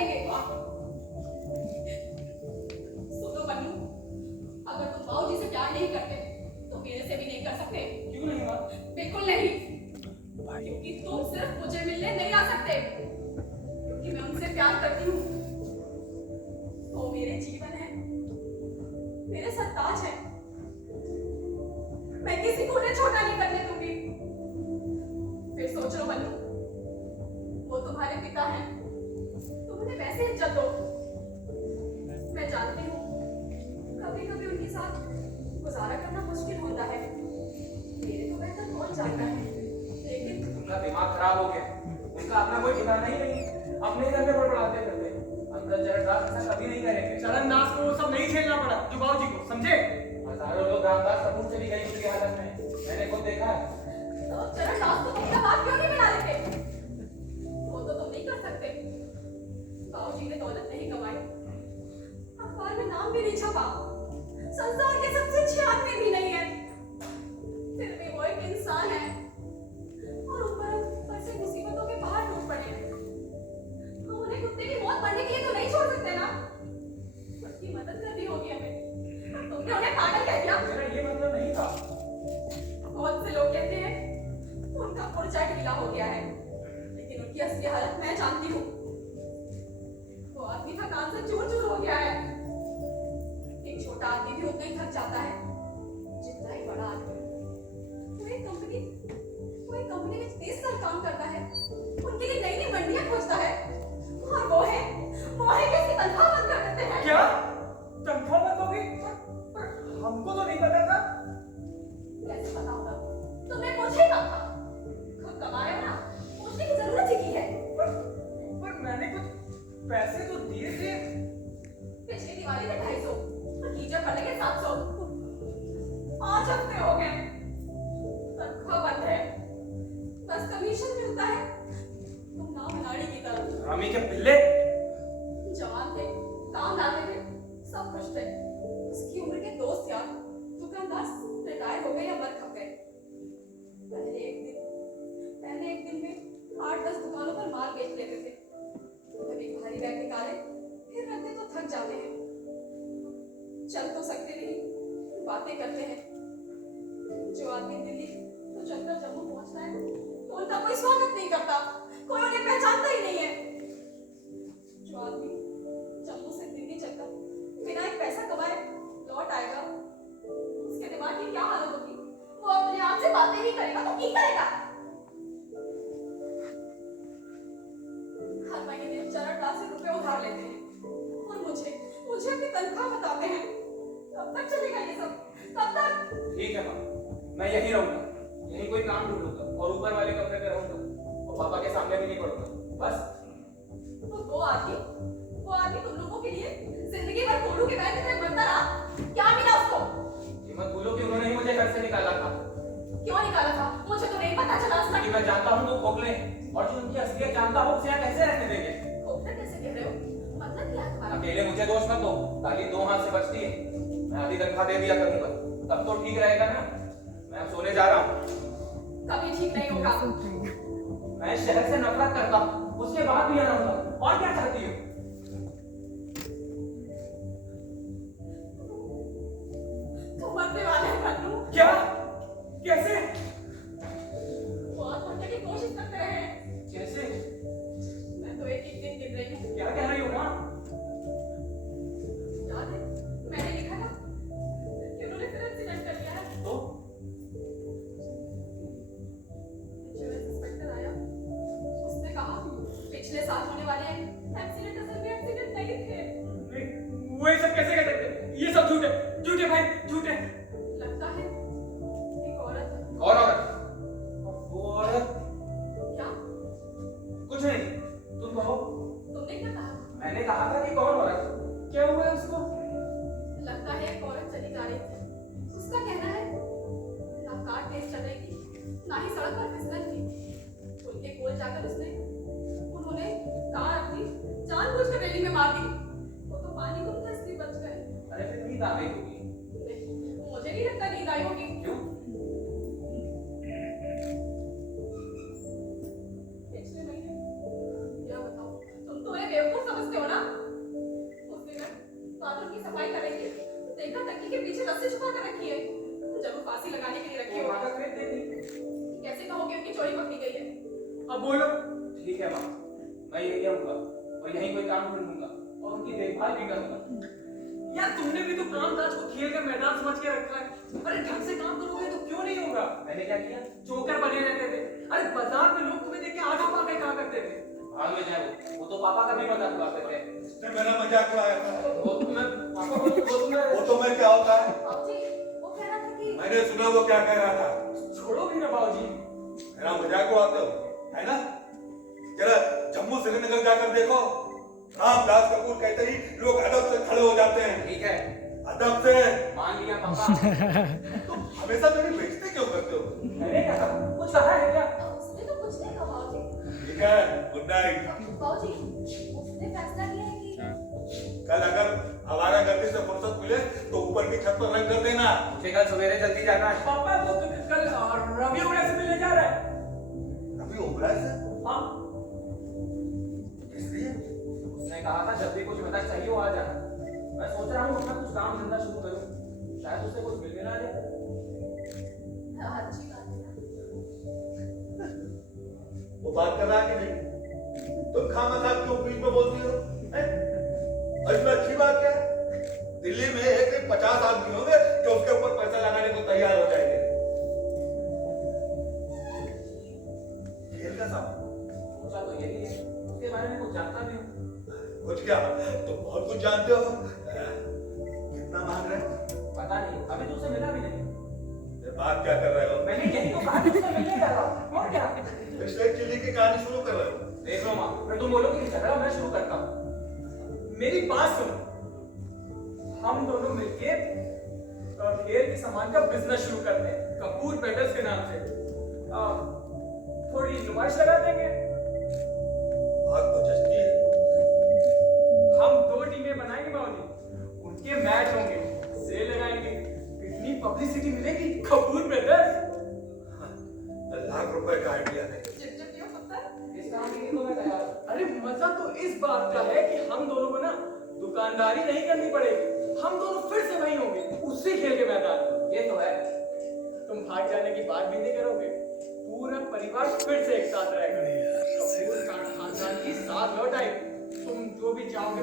करेंगे। सुनो बन्नू, अगर तुम बाबूजी से प्यार नहीं करते तो मेरे से भी नहीं कर सकते। क्यों नहीं माँ? बिल्कुल नहीं, क्योंकि तुम सिर्फ मुझे मिलने नहीं आ सकते, क्योंकि मैं उनसे प्यार करती हूँ। वो मेरे जीवन है, मेरे सरताज है। मैं किसी को उन्हें छोटा नहीं करने दूंगी। फिर सोच लो बन्नू, वो तुम्हारे पिता हैं, तुम उन्हें वैसे इज्जत दो। मैं जानती हूँ कभी कभी उनके साथ गुजारा करना मुश्किल होता है, मेरे तो बेहतर कौन जानता है, लेकिन तुम्हारा दिमाग खराब हो गया। उनका अपना कोई ठिकाना ही नहीं, अपने ही घर में बड़बड़ाते फिरते। अंदर चरणदास ऐसा कभी नहीं करेंगे। चरणदास को वो सब नहीं झेलना पड़ा जो बाबूजी को, समझे? हजारों लोग रामदास कपूर से भी गई उसकी हालत में, मैंने खुद देखा है। तो चरणदास को तुम बात क्यों नहीं बना लेते? वो तो तुम नहीं कर सकते। बाबूजी ने दौलत नहीं कमाई, अखबार में नाम भी नहीं छपा, संसार के सबसे अच्छे आदमी भी नहीं है, फिर भी वो एक इंसान है और ऊपर से मुसीबतों के बाहर डूब पड़े हैं। हम उन्हें कुत्ते की मौत मरने के लिए तो नहीं छोड़ सकते ना, उसकी मदद करनी होगी हमें। तुमने उन्हें पागल कह दिया। मेरा ये मतलब नहीं था। बहुत से लोग कहते हैं उनका पुर्जा ढीला हो गया है, लेकिन उनकी असली हालत मैं जानती हूँ। वो आदमी थकान से चूर चूर हो गया है। एक छोटा आदमी भी उतना ही थक जाता है जितना ही बड़ा आदमी। कोई कंपनी में 30 साल काम करता है, उनके लिए नई नई मंडियां खोजता है, और वो है कि उसकी तनख्वाह बंद कर देते हैं। क्या तनख्वाह बंद होगी? पर हमको तो नहीं पता था। कैसे पता होगा? तुमने पूछा ही कब था? खुद कमा रहे हो ना, पूछने की जरूरत ही की है। पर मैंने कुछ पैसे तो दिए थे। पिछली दिवाली में 250 और कीचड़ पड़ने के 700। 5 हफ्ते हो गए, तनख्वाह बंद है, बस कमीशन मिलता है। तुम ना मनाड़ी की तरह। रामी के पिल्ले। जवान थे, काम लाते थे, सब खुश थे। उसकी उम्र के दोस्त यार दुकानदार रिटायर हो गए या मर खप गए। पहले एक दिन में 8-10 दुकानों पर माल बेच लेते थे। कभी भारी बैग निकाले, फिर रखते तो थक जाते हैं, चल तो सकते नहीं, बातें करते हैं। जो आदमी दिल्ली तो चलकर जम्मू पहुंचता है तो उनका कोई स्वागत नहीं करता, कोई उन्हें पहचानता ही नहीं है। जो आदमी जम्मू से दिल्ली चलकर बिना एक पैसा कमाए लौट आएगा, उसके दिमाग की क्या हालत होगी? वो अपने आप से बातें नहीं करेगा तो क्या करेगा? हर महीने चरणदास से रुपए उधार लेते हैं और मुझे अपनी तनख्वाह बताते हैं। कब तक चलेगा ये सब? कब तक? ठीक है माँ, मैं यहीं रहूंगा, यहीं कोई काम ढूंढूंगा और ऊपर वाले कमरे में रहूंगा और पापा के सामने भी नहीं पड़ूंगा बस। तो वो आदमी तुम लोगों के लिए जिंदगी भर कोल्हू के बैग में बनता रहा, क्या मिला उसको? ये मत भूलो कि उन्होंने ही मुझे घर से निकाला था। क्यों निकाला था? मुझे तो नहीं पता चला आज क्योंकि तक। मैं जानता हूँ वो खोखले हैं और जो उनकी असलियत जानता हो उसे यहाँ कैसे रहने देंगे? खोखले कैसे कह रहे हो? मतलब क्या है तुम्हारा? अकेले मुझे दोष मत दो, ताली 2 हाथ से बचती है। मैं आधी तनख्वाह दे दिया करूंगा, तब तो ठीक रहेगा ना। मैं अब सोने जा रहा हूँ। कभी ठीक नहीं होगा। मैं इस शहर से नफरत करता हूँ, उसके बाद भी यहाँ रहूंगा। और क्या चाहती हो? तुम मरने वाले हो बन्नू। क्या? कैसे? बहुत मरने की कोशिश करते रहे। कैसे? मैं तो एक दिन गिर रही हूँ। क्या कह रही हो माँ? याद है मैंने लिखा था कि उन्होंने फिर एक्सीडेंट कर लिया है। तो इंश्योरेंस इंस्पेक्टर आया, उसने कहा पिछले साल होने वाले एक्सीडेंट असल में एक्सीडेंट नहीं थे। नहीं, वो ये सब कैसे कर सकते? ये सब झूठ है, झूठ है भाई, झूठ है। लगता है एक औरत है। कौन औरत? वो औरत? क्या? कुछ नहीं, तुम कहो। तुमने क्या कहा? मैंने कहा था कि कौन औरत? क्या हुआ है उसको? लगता है एक औरत चली जा रही थी। उसका कहना है ना कार तेज चल रही थी, ना ही सड़क पर फिसलन थी। पुल के कोल जाकर उन्होंने कार अपनी जानबूझकर रैली में मार दी। वो तो पानी को धंसती बच गए। अरे फिर नींद आ गई होगी। मुझे नहीं लगता नींद आई होगी। क्यों? पिछले महीने क्या बताऊं, तुम तो एक बेवकूफ समझते पकड़ी गई है। अब बोलो। ठीक है माँ, मैं यही आऊंगा और यहीं कोई काम ढूंढूंगा और उनकी देखभाल भी करूंगा। यार तुमने भी तो कामकाज को खेल का मैदान समझ के रखा है। अरे ढंग से काम करोगे तो क्यों नहीं होगा। मैंने क्या किया? जोकर बने रहते थे। अरे बाजार में लोग तुम्हें देख के आधा पाके कहा करते थे। भाग में जाए वो तो पापा का भी मजाक उड़ाते थे। इसने मेरा मजाक उड़ाया था। वो तुम्हें पापा को वो तो मैं क्या होता है? बाबूजी, वो कह रहा था कि मैंने सुना वो क्या कह रहा था। छोड़ो भी ना बाबूजी। मेरा मजाक उड़ाते हो, है ना? जरा जम्मू श्रीनगर जाकर देखो, रामदास कपूर कहते ही लोग अदब से खड़े हो जाते हैं। ठीक है, अदब से। मान लिया पापा। तुम हमेशा मेरी बेइज्जती क्यों करते हो? मैंने क्या कहा? कुछ कहा है क्या? उसने तो कुछ नहीं कहा बाबूजी। ठीक है, गुड नाइट। बाबूजी, उसने फैसला किया है कि कल अगर आवारा गर्दी से फुर्सत मिले तो ऊपर की छत पर रंग कर देना। मुझे कल सवेरे जल्दी जाना है। पापा वो कल रवि उड़े से मिलने जा रहा है। अभी उमरा से हाँ किस लिए? उसने कहा था जब भी कुछ मदद चाहिए वो आ जाना। मैं सोच रहा हूँ अपना कुछ काम धंधा शुरू करूँ, शायद उससे कुछ मिलने ना जाए। अच्छी बात है। वो बात कर रहा है कि नहीं? तुम खामखा क्यों बीच में बोलती हो? हैं? और इसमें अच्छी बात क्या है? दिल्ली में एक दिन 50 आदमी होंगे जो उसके ऊपर पैसा लगाने को तैयार हो जाएंगे। खेल का सामान। सोचा तो यही है, उसके बारे में कुछ जानता भी हूँ। कुछ क्या? तुम बहुत कुछ जानते हो। कितना मांग रहे हो? पता नहीं, अभी तो उसे मिला भी नहीं। ये बात क्या कर रहे हो? मैंने यही तो कहा कि उससे मिलने जा रहा हूँ, और क्या? पिछले चिल्ली की कहानी शुरू कर रहे हो? देख लो माँ, फिर तुम बोलोगे कि झगड़ा मैं शुरू करता हूँ। मेरी बात सुनो। हम दोनों मिलके खेल के सामान का बिजनेस शुरू करते हैं कपूर ब्रदर्स के नाम से। थोड़ी नुमाइश लगा देंगे। बात तो जचती है। हम 2 टीमें बनाएंगे बाबूजी, उनके मैच होंगे, सेल लगाएंगे, कितनी पब्लिसिटी मिलेगी कपूर ब्रदर्स। लाख रुपए का आइडिया है। चिपचिप क्यों होता है? इस काम के लिए तो मैं तैयार हूँ। अरे मजा तो इस बात का है कि हम दोनों को ना दुकानदारी नहीं करनी पड़ेगी। हम दोनों फिर से वही होंगे उसी खेल के मैदान में। ये तो है। तुम भाग जाने की बात भी नहीं करोगे, पूरा परिवार फिर से एक साथ रहेगा। कपूर खानदान की साथ लौट आएगी। तुम जो भी चाहोगे